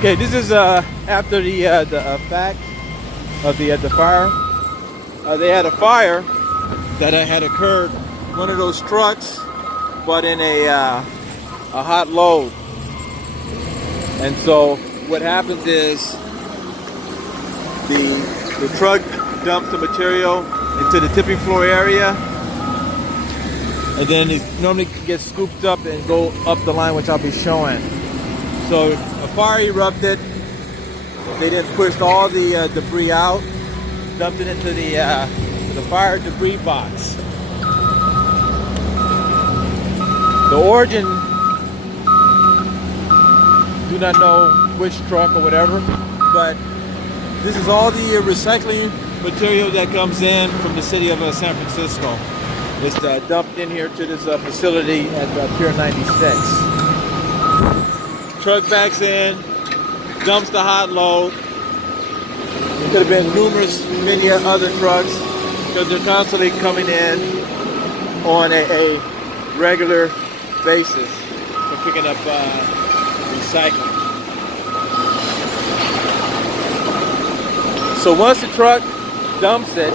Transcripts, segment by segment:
Okay, this is after the fact of the fire. They had a fire that had occurred. One of those trucks, but in a hot load. And so what happens is the truck dumps the material into the tipping floor area, and then it normally gets scooped up and go up the line, which I'll be showing. So a fire erupted. They then pushed all the debris out, dumped it into the fire debris box. The origin, do not know which truck or whatever, but this is all the recycling material that comes in from the city of San Francisco. It's dumped in here to this facility at Pier 96. Truck backs in, dumps the hot load. There could have been many other trucks, because they're constantly coming in on a regular basis for picking up recycling. So once the truck dumps it,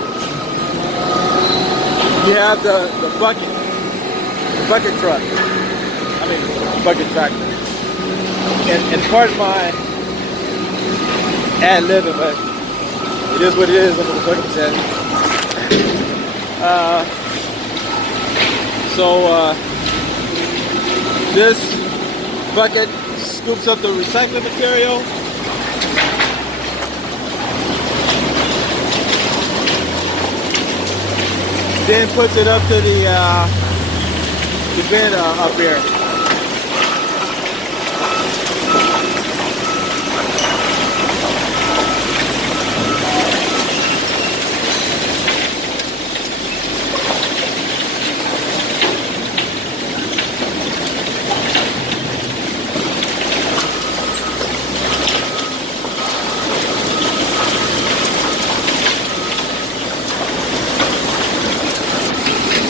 you have the bucket truck. I mean, bucket tractor. And pardon my ad-libbing, but it is what it is under the circumstances. This bucket scoops up the recycling material. Then puts it up to the bin up here.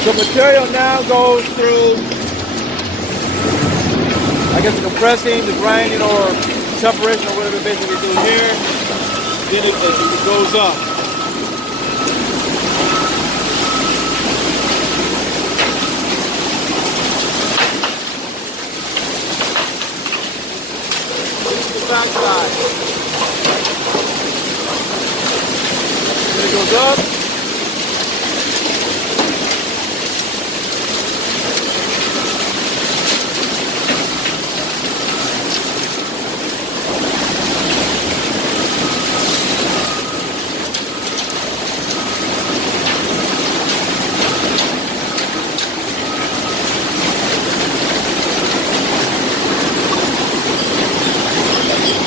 The material now goes through, I guess, the compressing, the grinding, or separation, or whatever basically we do here. Then it goes up. This is the back side. Then it goes up.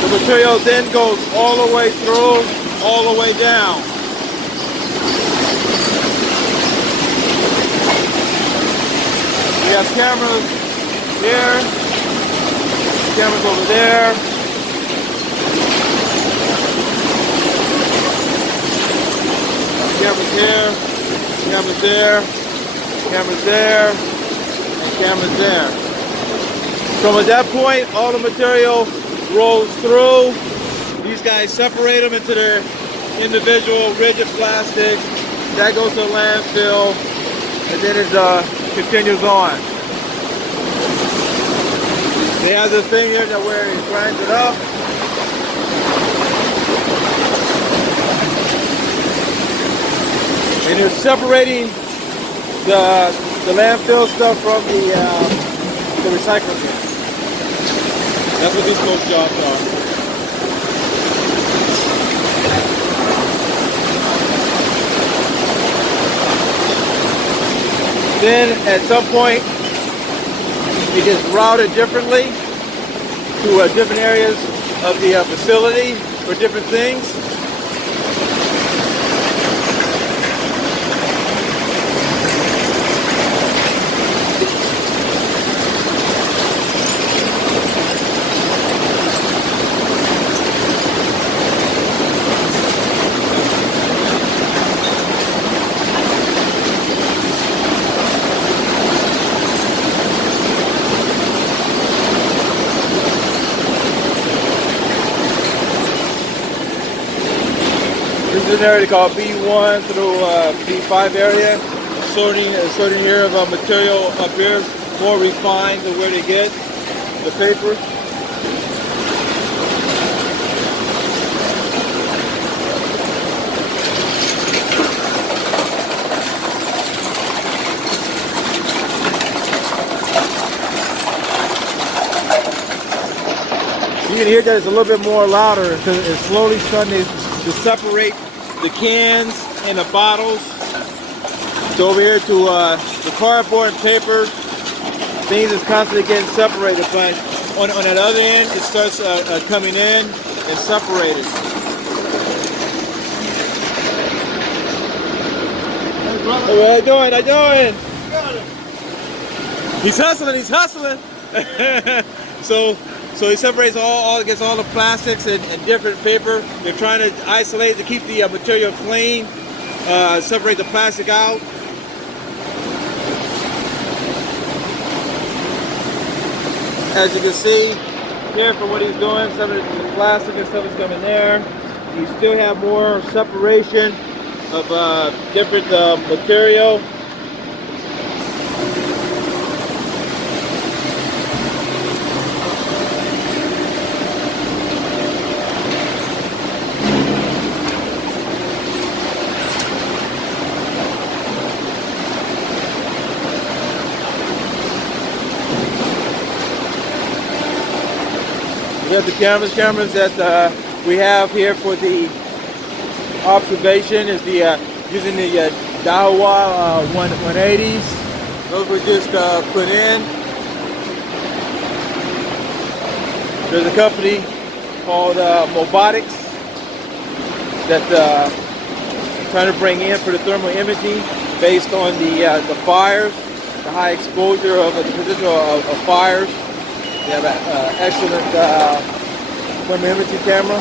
The material then goes all the way through, all the way down. We have cameras here, cameras over there. Cameras here, cameras there, cameras there, and cameras there. So at that point, all the material rolls through. These guys separate them into their individual rigid plastics. That goes to the landfill, and then it continues on. They have this thing here that where it grinds it up. And they're separating the landfill stuff from the recycling bin. That's what these most jobs are. Then at some point it gets routed differently to different areas of the facility for different things. This is an area called B1 through B5 area. Sorting here of material up here, more refined to where they get the paper. You can hear that it's a little bit more louder because it's slowly starting to separate the cans and the bottles. So over here to the cardboard and paper, things is constantly getting separated. But on that other end, it starts coming in and separated. Hey, brother. Hey, how you doing? How you doing? Got him. He's hustling. He's hustling. So he separates gets all the plastics and different paper. They're trying to isolate to keep the material clean, separate the plastic out. As you can see here for what he's doing, some of the plastic and stuff is coming there. You still have more separation of different material. We have the cameras that we have here for the observation is the using the Daiwa 180s. Those were just put in. There's a company called Mobotics that trying to bring in for the thermal imaging based on the fires, the high exposure of the potential of fires. They have an excellent thermal imaging camera.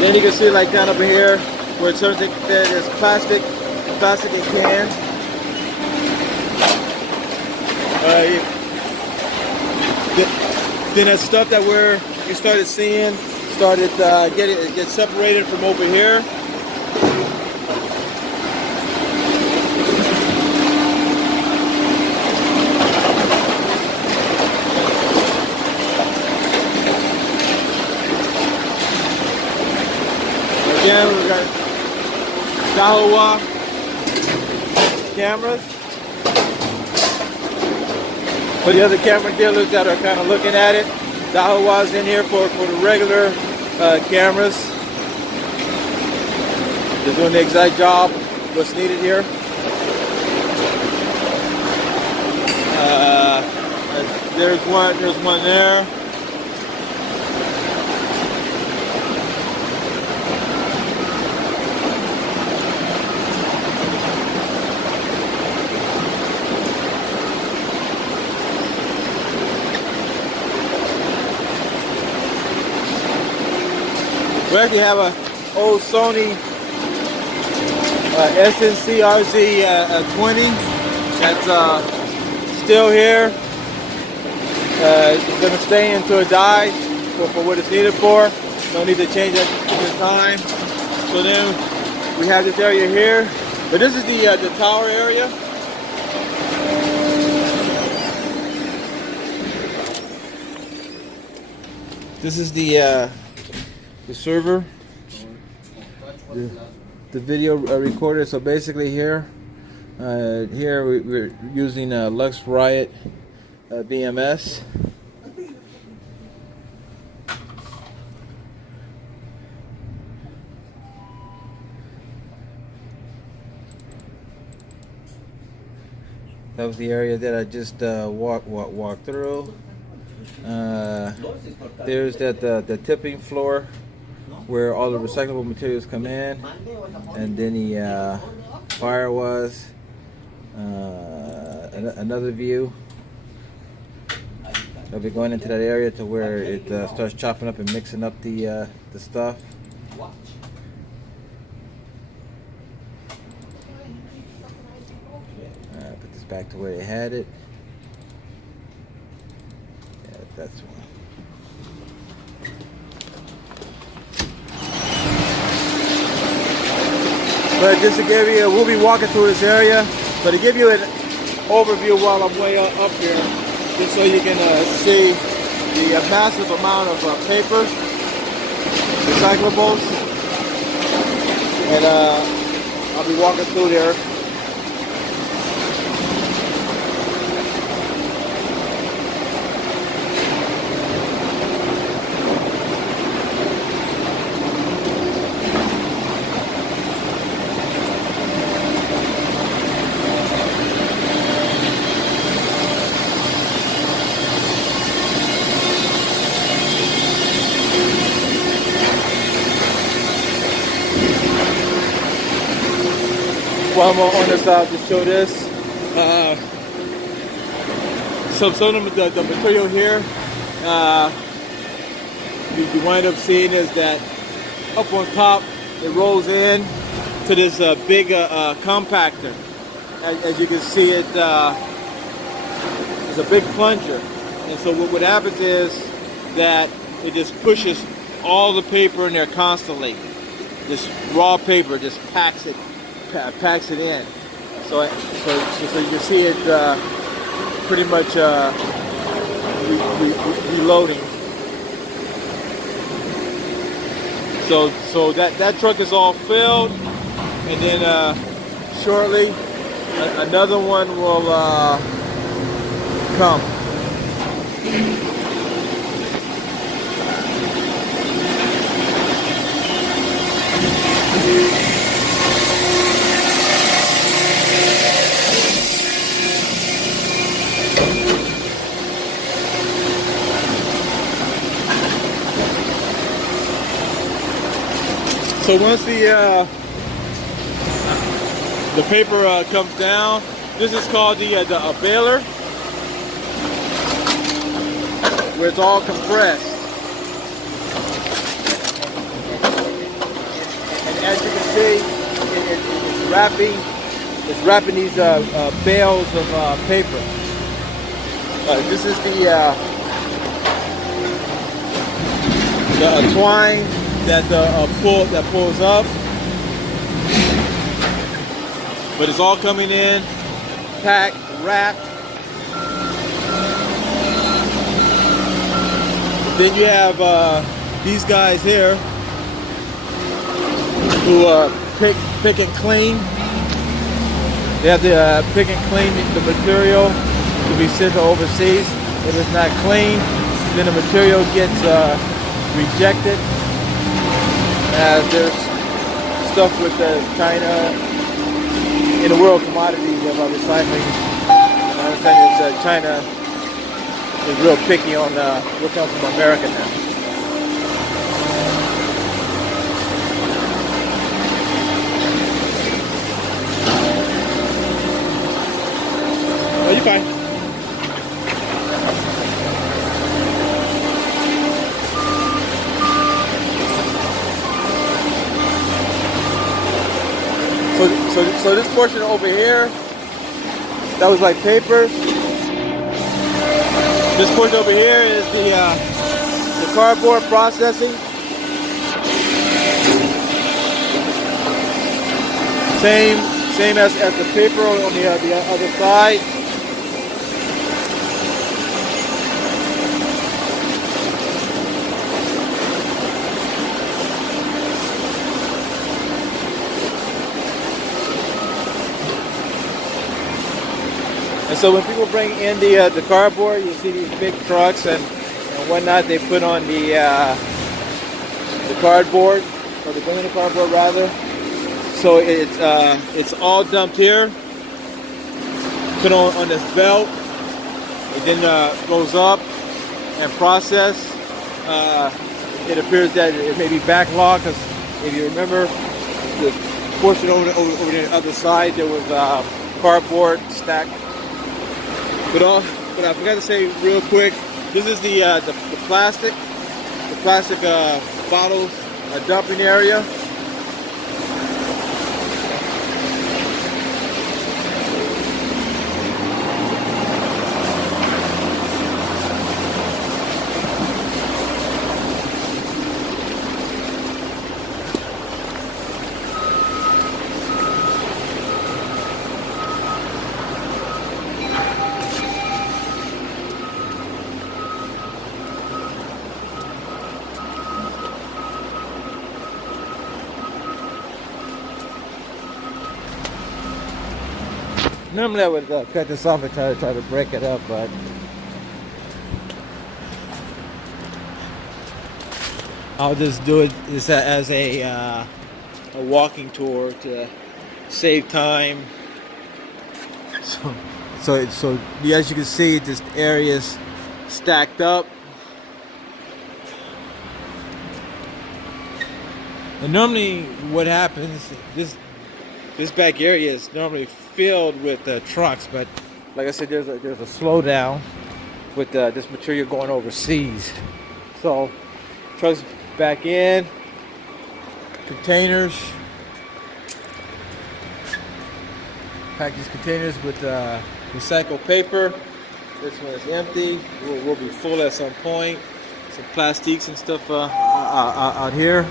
Then you can see like down over here where it's something that is plastic and cans. Then that stuff that you started seeing started get separated from over here. Again, we've got Daiwa cameras. For the other camera dealers that are kind of looking at it, Daiwa's in here for the regular cameras. They're doing the exact job, what's needed here. There's one there. We actually have an old Sony SNC RZ20 that's still here. It's going to stay until it dies for what it's needed for. No need to change it at this time. So then we have this area here. But this is the tower area. This is the server, the video recorder. So basically here we're using Lux Riot VMS. That was the area that I just walked through. There's the tipping floor where all the recyclable materials come in, and then the fire was. Another view. I'll be going into that area to where it starts chopping up and mixing up the stuff. Put this back to where they had it. Yeah, that's one. But just to give you, we'll be walking through this area, but to give you an overview while I'm way up here, just so you can see the massive amount of paper, recyclables, and I'll be walking through there. While I'm on this side to show this, some of the material here, you wind up seeing is that up on top it rolls in to this big compactor. As you can see, it's a big plunger, and so what happens is that it just pushes all the paper in there constantly. This raw paper just packs it in, so you can see it pretty much reloading. So that truck is all filled, and then shortly another one will come. So once the paper comes down, this is called the baler, where it's all compressed. And as you can see, it's wrapping these bales of paper. This is the twine that pulls up, but it's all coming in, packed, wrapped. Then you have these guys here who pick and clean. They have to pick and clean the material to be sent to overseas. If it's not clean, then the material gets rejected. There's stuff with China in the world commodities of recycling. I'm telling you, China is real picky on what comes from America now. Oh, you're fine. So this portion over here, that was like paper. This portion over here is the cardboard processing. Same as the paper on the other side. And so when people bring in the cardboard, you see these big trucks and whatnot. They put on the cardboard, or they bring in the cardboard rather. So it's all dumped here, put on this belt. It then goes up and processed. It appears that it may be backlogged, because if you remember the portion over the other side, there was cardboard stacked. But I forgot to say real quick, this is the plastic bottles dumping area. Normally I would cut this off and try to break it up, but I'll just do it as a walking tour to save time. So as you can see, this area's stacked up. And normally what happens, this back area is normally filled with trucks, but like I said, there's a slowdown with this material going overseas. So trucks back in, containers, pack these containers with recycled paper. This one is empty. We'll be full at some point. Some plastics and stuff out here.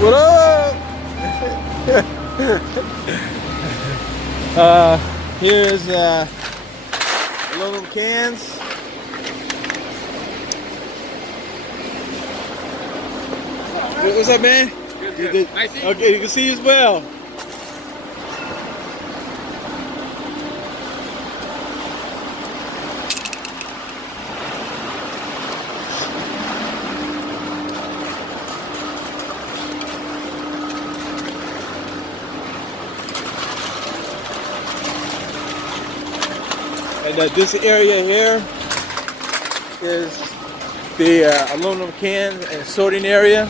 What up? Here's aluminum cans. What's up, man? Good. Nice to see you. Okay, you can see you as well. And this area here is the aluminum can and sorting area.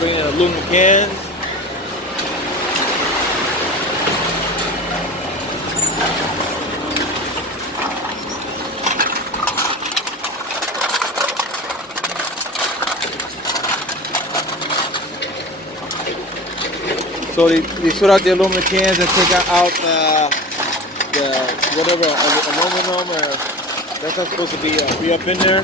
Bring in aluminum cans. So they sort out the aluminum cans and take out the whatever aluminum or that's not supposed to be up in there.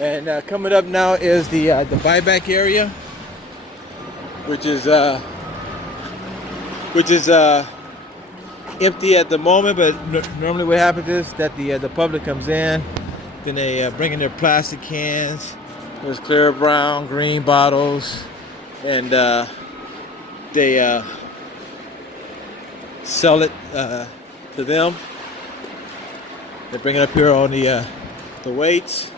And coming up now is the buyback area, which is empty at the moment, but normally what happens is that the public comes in, then they bring in their plastic cans. There's clear, brown, green bottles, and they sell it to them. They bring it up here on the weights.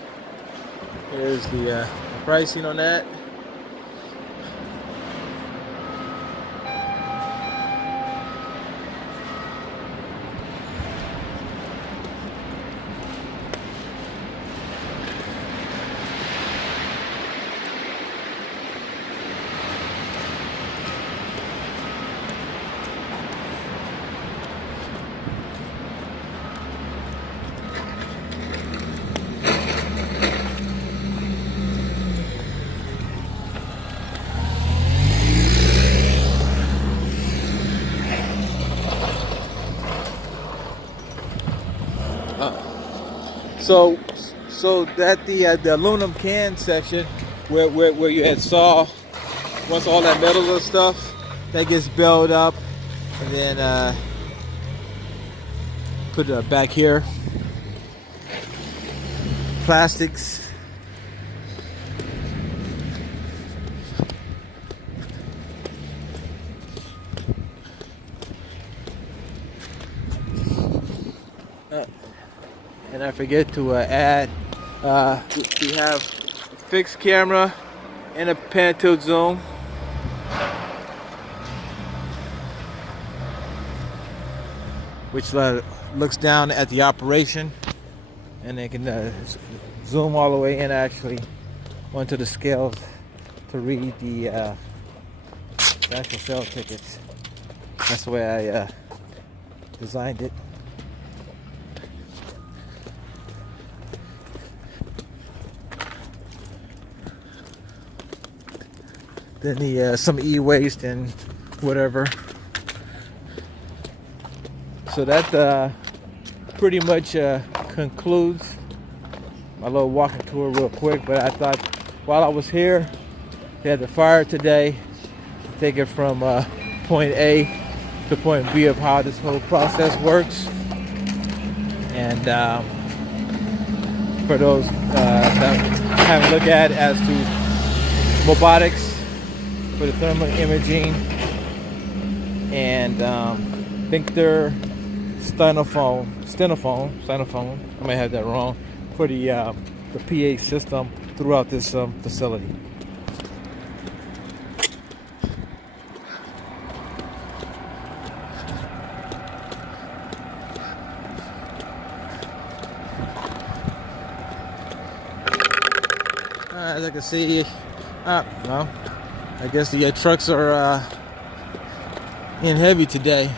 Here's the pricing on that. So that the aluminum can section where you had saw once all that metal and stuff that gets built up and then put it back here. Plastics. And I forget to add, we have a fixed camera and a pan tilt zoom. which looks down at the operation, and they can zoom all the way in actually onto the scales to read the actual sale tickets. That's the way I designed it. Then the some e-waste and whatever. So that pretty much concludes my little walking tour real quick. But I thought while I was here, they had the fire today to take it from point A to point B of how this whole process works. And for those that have a look at as to robotics for the thermal imaging, and I think they're stenophone, I might have that wrong, for the PA system throughout this facility. As I can see, well, I guess the trucks are in heavy today,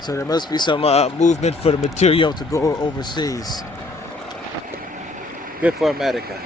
so there must be some movement for the material to go overseas. Good for America.